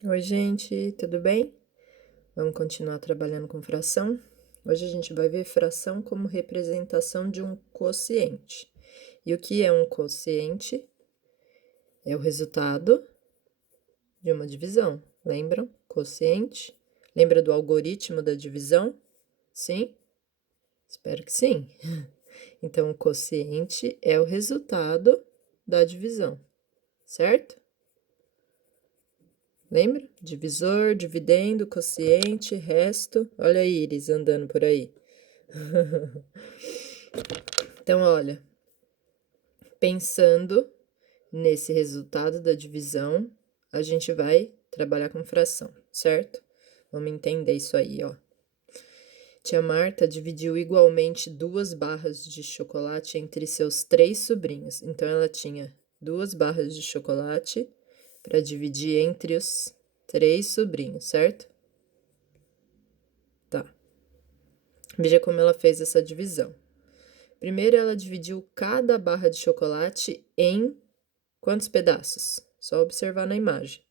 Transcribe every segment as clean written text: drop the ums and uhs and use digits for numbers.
Oi, gente, tudo bem? Vamos continuar trabalhando com fração? Hoje a gente vai ver fração como representação de um quociente. E o que é um quociente? É o resultado de uma divisão. Lembram? Quociente? Lembra do algoritmo da divisão? Sim? Espero que sim. Então, o quociente é o resultado da divisão, certo? Lembra? Divisor, dividendo, quociente, resto. Olha a Iris andando por aí. Então, olha, pensando nesse resultado da divisão, a gente vai trabalhar com fração, certo? Vamos entender isso aí, ó. Tia Marta dividiu igualmente 2 barras de chocolate entre seus 3 sobrinhos. Então, ela tinha 2 barras de chocolate para dividir entre os 3 sobrinhos, certo? Tá. Veja como ela fez essa divisão. Primeiro, ela dividiu cada barra de chocolate em quantos pedaços? Só observar na imagem.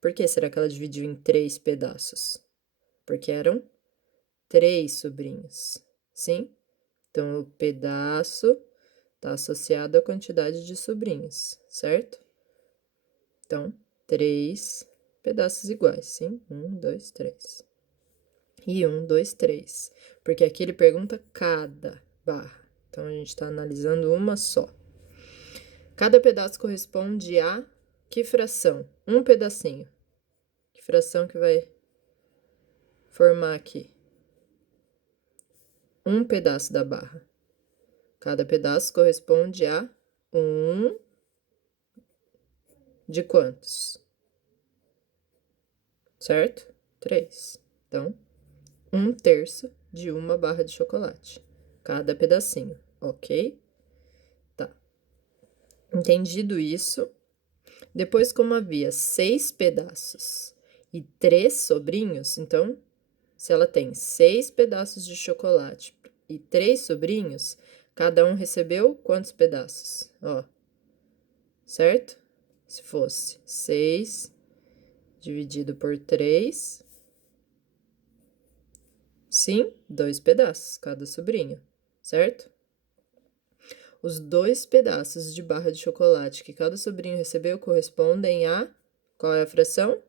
Por que será que ela dividiu em 3 pedaços? Porque eram 3 sobrinhos, sim? Então, o pedaço está associado à quantidade de sobrinhos, certo? Então, 3 pedaços iguais, sim? 1, 2, 3. E 1, 2, 3. Porque aqui ele pergunta cada barra. Então, a gente está analisando uma só. Cada pedaço corresponde a que fração? Um pedacinho. Que fração que vai formar aqui? Um pedaço da barra. Cada pedaço corresponde a um de quantos? Certo? 3. Então, 1/3 de uma barra de chocolate. Cada pedacinho, ok? Tá. Entendido isso, depois, como havia 6 pedaços e 3 sobrinhos, então, se ela tem 6 pedaços de chocolate e 3 sobrinhos, cada um recebeu quantos pedaços? Ó, certo? Se fosse 6 dividido por 3, sim, 2 pedaços, cada sobrinho, certo? Os 2 pedaços de barra de chocolate que cada sobrinho recebeu correspondem a... Qual é a fração?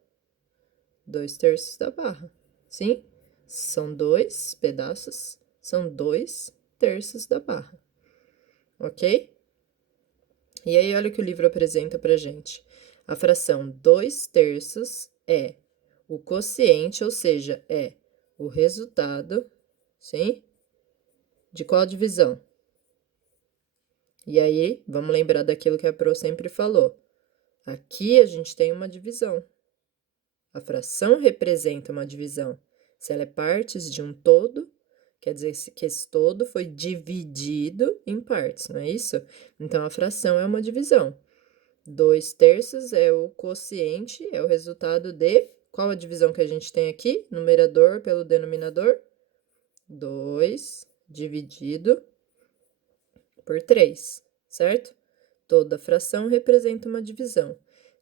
2/3 da barra, sim? São 2 pedaços, são 2/3 da barra, ok? E aí, olha o que o livro apresenta pra gente. A fração 2/3 é o quociente, ou seja, é o resultado, sim? De qual divisão? E aí, vamos lembrar daquilo que a Pro sempre falou. Aqui a gente tem uma divisão. A fração representa uma divisão. Se ela é partes de um todo, quer dizer que esse todo foi dividido em partes, não é isso? Então, a fração é uma divisão. 2/3 é o quociente, é o resultado de... Qual a divisão que a gente tem aqui? Numerador pelo denominador. 2 dividido por 3, certo? Toda fração representa uma divisão.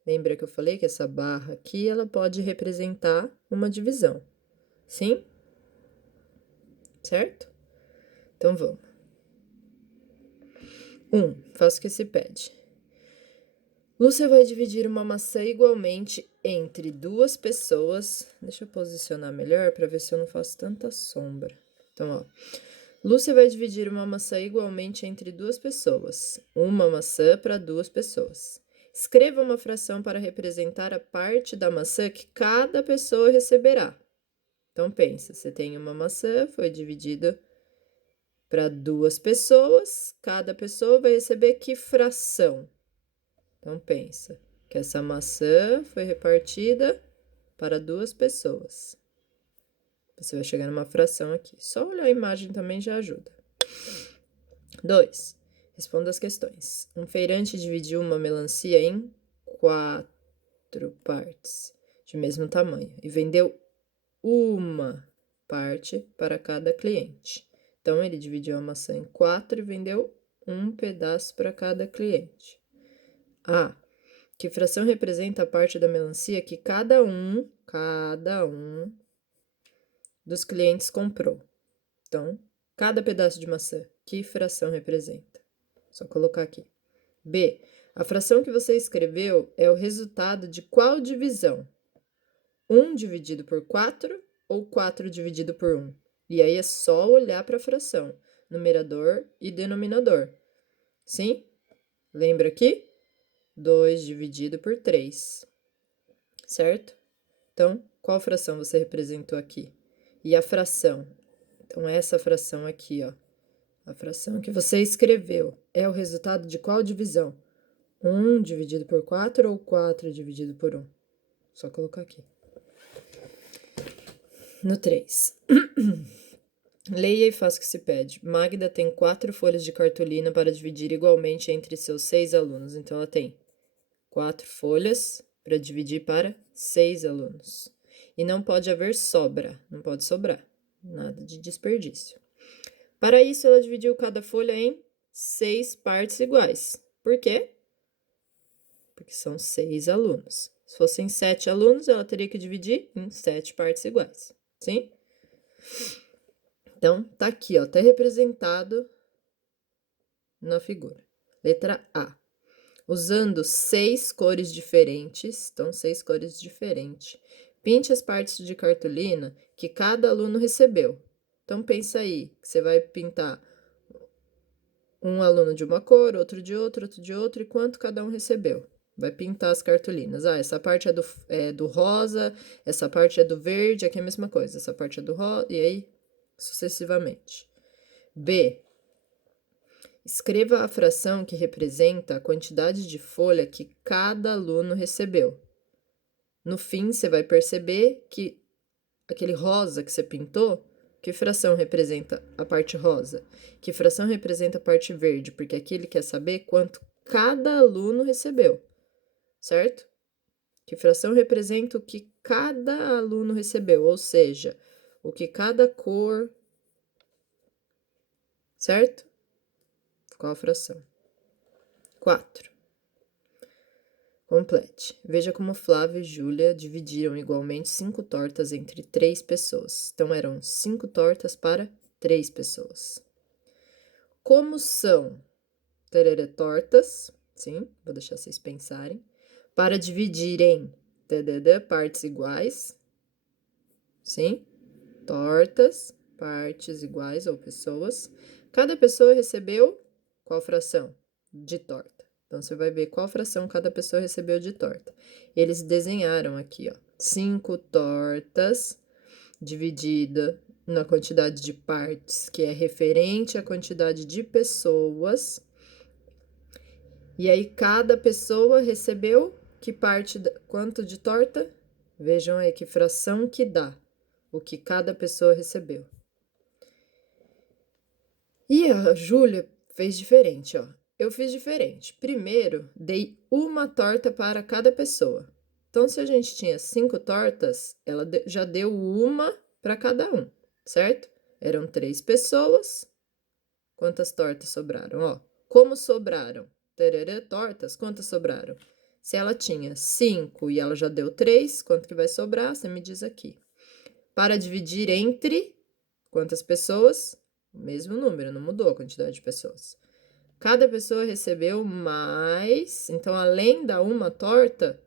Lembra que eu falei que essa barra aqui, ela pode representar uma divisão, sim? Certo? Então, vamos. 1. Faço o que se pede. Lúcia vai dividir uma maçã igualmente entre 2 pessoas. Deixa eu posicionar melhor para ver se eu não faço tanta sombra. Então, ó. Lúcia vai dividir uma maçã igualmente entre 2 pessoas. Uma maçã para 2 pessoas. Escreva uma fração para representar a parte da maçã que cada pessoa receberá. Então, pensa, você tem uma maçã, foi dividida para 2 pessoas, cada pessoa vai receber que fração? Então, pensa que essa maçã foi repartida para 2 pessoas. Você vai chegar numa fração aqui. Só olhar a imagem também já ajuda. 2. Responda as questões. Um feirante dividiu uma melancia em 4 partes de mesmo tamanho e vendeu uma parte para cada cliente. Então, ele dividiu a maçã em 4 e vendeu um pedaço para cada cliente. A. Que fração representa a parte da melancia que cada um dos clientes comprou? Então, cada pedaço de maçã, que fração representa? Só colocar aqui. B. A fração que você escreveu é o resultado de qual divisão? 1 dividido por 4 ou 4 dividido por 1? E aí é só olhar para a fração, numerador e denominador. Sim? Lembra aqui? 2 dividido por 3. Certo? Então, qual fração você representou aqui? E a fração? Então, essa fração aqui, ó. A fração que você escreveu é o resultado de qual divisão? 1 dividido por 4 ou 4 dividido por 1? Só colocar aqui. No 3. Leia e faça o que se pede. Magda tem 4 folhas de cartolina para dividir igualmente entre seus 6 alunos. Então, ela tem 4 folhas para dividir para 6 alunos. E não pode haver sobra, não pode sobrar. Nada de desperdício. Para isso, ela dividiu cada folha em 6 partes iguais. Por quê? Porque são 6 alunos. Se fossem 7 alunos, ela teria que dividir em 7 partes iguais. Sim? Então, tá aqui, ó, tá representado na figura. Letra A. Usando 6 cores diferentes, então 6 cores diferentes, pinte as partes de cartolina que cada aluno recebeu. Então, pensa aí, que você vai pintar um aluno de uma cor, outro de outro, outro de outro, e quanto cada um recebeu. Vai pintar as cartolinas. Ah, essa parte é do rosa, essa parte é do verde, aqui é a mesma coisa. Essa parte é do rosa, e aí sucessivamente. B. Escreva a fração que representa a quantidade de folha que cada aluno recebeu. No fim, você vai perceber que aquele rosa que você pintou, que fração representa a parte rosa? Que fração representa a parte verde? Porque aqui ele quer saber quanto cada aluno recebeu, certo? Que fração representa o que cada aluno recebeu, ou seja, o que cada cor, certo? Qual a fração? 4. Complete. Veja como Flávia e Júlia dividiram igualmente 5 tortas entre 3 pessoas. Então, eram 5 tortas para 3 pessoas. Como são tortas, sim, vou deixar vocês pensarem, para dividir em partes iguais, sim, tortas, partes iguais ou pessoas. Cada pessoa recebeu qual fração de torta? Então, você vai ver qual fração cada pessoa recebeu de torta. Eles desenharam aqui, ó, 5 tortas dividida na quantidade de partes, que é referente à quantidade de pessoas. E aí, cada pessoa recebeu que parte, quanto de torta? Vejam aí que fração que dá o que cada pessoa recebeu. E a Júlia fez diferente, ó. Eu fiz diferente. Primeiro, dei uma torta para cada pessoa. Então, se a gente tinha 5 tortas, ela já deu uma para cada um, certo? Eram 3 pessoas. Quantas tortas sobraram? Ó, como sobraram? Tererê, tortas, quantas sobraram? Se ela tinha 5 e ela já deu 3, quanto que vai sobrar? Você me diz aqui. Para dividir entre quantas pessoas? O mesmo número, não mudou a quantidade de pessoas. Cada pessoa recebeu mais, então além da uma torta,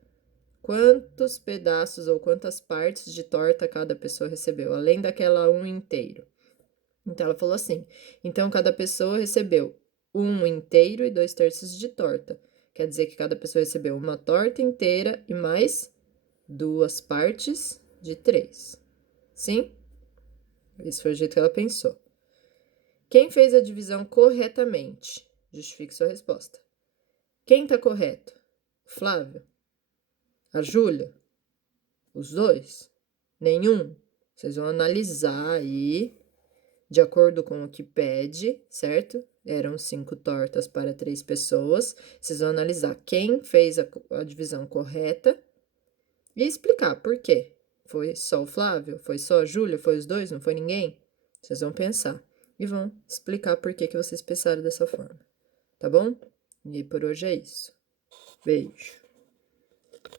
quantos pedaços ou quantas partes de torta cada pessoa recebeu, além daquela um inteiro. Então ela falou assim: então cada pessoa recebeu um inteiro e 2/3 de torta. Quer dizer que cada pessoa recebeu uma torta inteira e mais 2 partes de 3. Sim? Esse foi o jeito que ela pensou. Quem fez a divisão corretamente? Justifique sua resposta. Quem tá correto? Flávio? A Júlia? Os dois? Nenhum? Vocês vão analisar aí, de acordo com o que pede, certo? Eram 5 tortas para 3 pessoas. Vocês vão analisar quem fez a divisão correta e explicar por quê. Foi só o Flávio? Foi só a Júlia? Foi os dois? Não foi ninguém? Vocês vão pensar e vão explicar por que vocês pensaram dessa forma, tá bom? E por hoje é isso. Beijo.